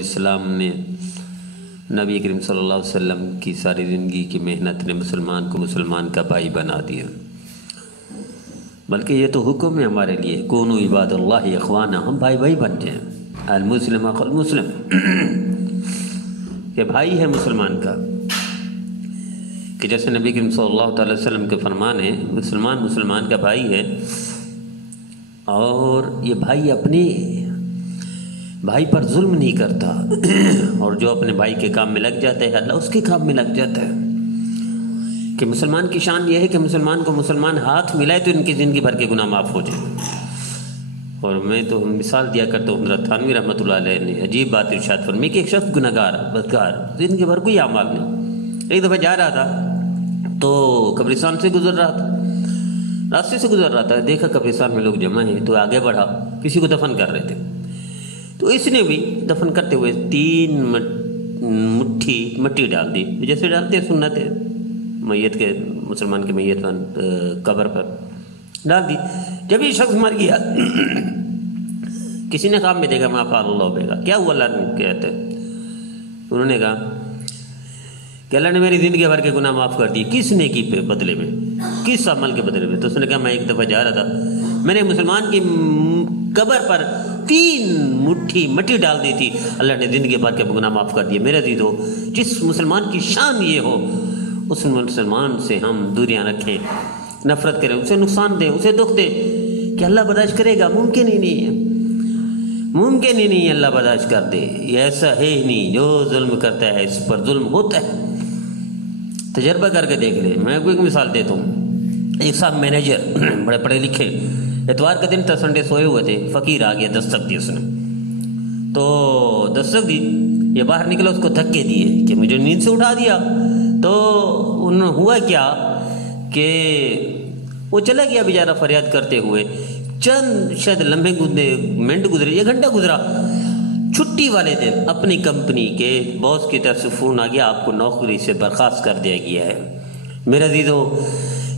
اسلام نے نبی کریم صلی اللہ علیہ وسلم کی ساری زندگی کی محنت نے مسلمان کو مسلمان کا بھائی بنا دیا، بلکہ یہ تو حکم ہے ہمارے لیے، کونوا عباد اللہ اخوانا، ہم بھائی بھائی بن جائیں، المسلم اخو المسلم، کہ بھائی ہے مسلمان کا، کہ جیسے نبی کریم صلی اللہ تعالی وسلم کے فرمان ہے مسلمان مسلمان کا بھائی ہے، اور یہ بھائی اپنے بھائی پر ظلم نہیں کرتا، اور جو اپنے بھائی کے کام میں لگ جاتا ہے اللہ اس کے کام میں لگ جاتا ہے۔ کہ مسلمان کی شان یہ ہے کہ مسلمان کو مسلمان ہاتھ ملائے تو ان کی زندگی بھر کے گناہ معاف ہو جائے۔ اور میں تو مثال دیا کرتا ہوں، حضرت تھانوی رحمۃ اللہ علیہ نے عجیب بات ارشاد فرمائی کہ ایک شخص گناہگار بدکار زندگی بھر کوئی اعمال نہیں، ایک دفعہ جا رہا تھا تو قبرستان سے گزر رہا تھا، راستے سے گزر رہا تھا، دیکھا قبرستان میں لوگ جمع ہیں تو آگے بڑھا، کسی کو دفن کر رہے تھے، تو اس نے بھی دفن کرتے ہوئے 3 مٹھی مٹی ڈال دی، جیسے ڈالتے ہیں سنت ہے میت کے، مسلمان کے میت قبر پر ڈال دی۔ جب یہ شخص مر گیا کسی نے خواب میں دیکھا ما فعل اللہ بک، کیا ہوا اللہ نے کہتے، انہوں نے کہا کہ اللہ نے میری زندگی بھر کے گناہ معاف کر دی، کس نیکی پہ بدلے میں، کس عمل کے بدلے میں؟ تو اس نے کہا میں ایک دفعہ جا رہا تھا، میں نے مسلمان کی قبر پر 3 مٹھی مٹی ڈال دی تھی، اللہ نے زندگی بھر کے گناہ معاف کر دیے۔ میرے عزیزو، جس مسلمان کی شان یہ ہو اس مسلمان سے ہم دوریاں رکھیں، نفرت کریں، اسے نقصان دیں، اسے دکھ دیں، کہ اللہ برداشت کرے گا؟ ممکن ہی نہیں ہے، ممکن ہی نہیں اللہ برداشت کر دے، یہ ایسا ہے ہی نہیں، جو ظلم کرتا ہے اس پر ظلم ہوتا ہے۔ تجربہ کر کے دیکھ لیں۔ میں کوئی مثال دیتا ہوں، ایک صاحب مینیجر بڑے پڑھے لکھے، اتوار کا دن تھا، سنڈے سوئے ہوئے تھے، فقیر آ گیا، دستک دی اس نے، تو دستک دی، یہ باہر نکلا، اس کو دھکے دیے کہ مجھے نیند سے اٹھا دیا، تو انہوں ہوا کیا کہ وہ چلا گیا بیچارہ فریاد کرتے ہوئے، چند شاید لمحے منٹ گزرے، 1 گھنٹہ گزرا، چھٹی والے دن اپنی کمپنی کے باس کی طرف سے فون آ گیا، آپ کو نوکری سے برخاست کر دیا گیا ہے۔ میرے عزیزو،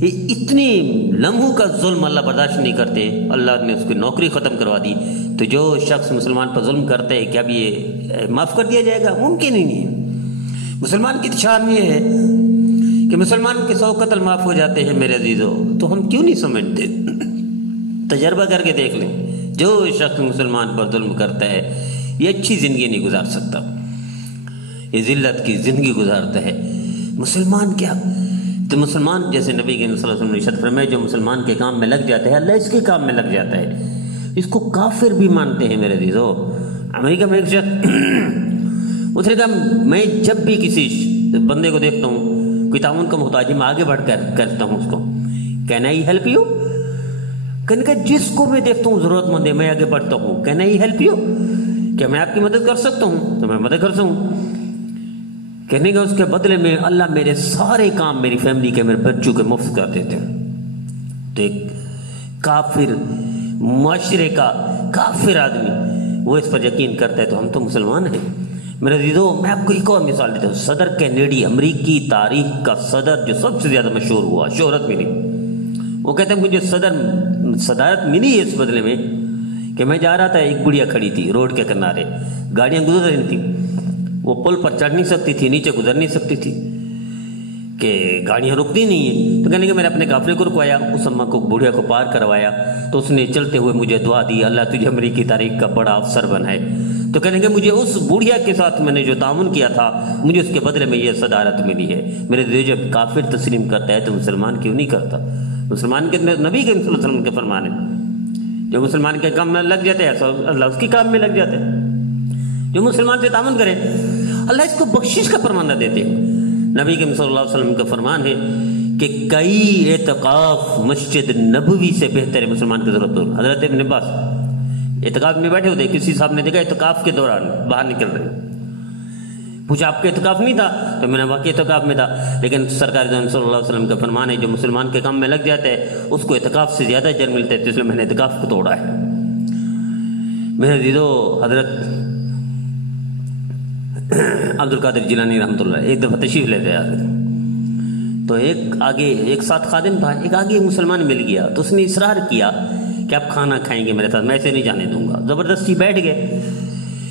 یہ اتنی لمحوں کا ظلم اللہ برداشت نہیں کرتے، اللہ نے اس کی نوکری ختم کروا دی، تو جو شخص مسلمان پر ظلم کرتے ہے کیا اب یہ معاف کر دیا جائے گا؟ ممکن ہی نہیں ہے۔ مسلمان کی شان یہ ہے کہ مسلمان کے 100 قتل معاف ہو جاتے ہیں۔ میرے عزیزو، تو ہم کیوں نہیں سمجھتے؟ تجربہ کر کے دیکھ لیں، جو شخص مسلمان پر ظلم کرتا ہے یہ اچھی زندگی نہیں گزار سکتا، یہ ذلت کی زندگی گزارتا ہے۔ مسلمان کیا تو مسلمان، جیسے نبی صلی اللہ علیہ وسلم نے ارشاد فرمایا، جو مسلمان کے کام میں لگ جاتا ہے اللہ اس کے کام میں لگ جاتا ہے۔ اس کو کافر بھی مانتے ہیں میرے عزیزو۔ امریکہ میں ایک شخص اس نے کہا میں جب بھی کسی بندے کو دیکھتا ہوں کوئی تعاون کا محتاج، میں آگے بڑھ کر کرتا ہوں اس کو، کین آئی ہیلپ یو؟ کہنے کا جس کو میں دیکھتا ہوں ضرورت مند ہے میں آگے بڑھتا ہوں، کین آئی ہیلپ یو؟ کیا میں آپ کی مدد کر سکتا ہوں؟ تو میں مدد کرتا ہوں۔ کہنے کا اس کے بدلے میں اللہ میرے سارے کام میری فیملی کے، میرے بچوں کے مفت کر دیتے ہیں۔ تو ایک کافر معاشرے کا کافر آدمی وہ اس پر یقین کرتا ہے، تو ہم تو مسلمان ہیں۔ میرے عزیزو، میں آپ کو ایک اور مثال دیتا ہوں۔ صدر کینیڈی، امریکی تاریخ کا صدر جو سب سے زیادہ مشہور ہوا، شہرت ملی، وہ کہتے ہیں مجھے صدارت ملی ہے اس بدلے میں کہ میں جا رہا تھا، ایک بڑھیا کھڑی تھی روڈ کے کنارے، گاڑیاں گزر رہی تھیں، وہ پل پر چڑھ نہیں سکتی تھی، نیچے گزر نہیں سکتی تھی، کہ گاڑیاں رکتی نہیں ہیں، تو کہنے کہ میں نے اپنے قافلے کو رکوایا، اس اماں کو بڑھیا کو پار کروایا، تو اس نے چلتے ہوئے مجھے دعا دی، اللہ تجھے امریکی تاریخ کا بڑا افسر بنائے۔ تو کہنے کہ مجھے اس بڑھیا کے ساتھ میں نے جو تعاون کیا تھا مجھے اس کے بدلے میں یہ صدارت ملی ہے۔ میرے دل جب کافر تسلیم کرتا ہے تو مسلمان کیوں نہیں کرتا؟ مسلمان کے نبی کے صلی اللہ علیہ وسلم کے فرمان ہے، جو مسلمان کے کام میں لگ جاتے ہیں اللہ اس کے کام میں لگ جاتے ہیں، جو مسلمان سے تعاون کرے اللہ اس کو بخشش کا فرمانہ دیتے ہیں۔ نبی کے صلی اللہ علیہ وسلم کا فرمان ہے کہ کئی اعتکاف مسجد نبوی سے بہتر ہے مسلمان کی ضرورت ہو۔ حضرت ابن عباس اعتکاف میں بیٹھے ہوتے، کسی صاحب نے دیکھا اعتکاف کے دوران باہر نکل رہے، پوچھا آپ کا اعتکاف نہیں تھا؟ تو میں نے واقعی اعتکاف میں تھا، لیکن سرکار صلی اللہ علیہ وسلم کا فرمان ہے جو مسلمان کے کام میں لگ جاتا ہے اس کو اعتکاف سے زیادہ اجر ملتا ہے، تو اس لیے میں نے اعتکاف کو توڑا ہے۔ میرے عزیزو، حضرت عبد القادر جیلانی رحمۃ اللہ ایک دفعہ تشریف لیتے آ تو ایک ساتھ خادم تھا، ایک آگے مسلمان مل گیا، تو اس نے اصرار کیا کہ آپ کھانا کھائیں گے میرے ساتھ، میں ایسے نہیں جانے دوں گا، زبردستی بیٹھ گئے۔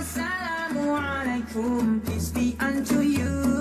Assalamualaikum, peace be unto you.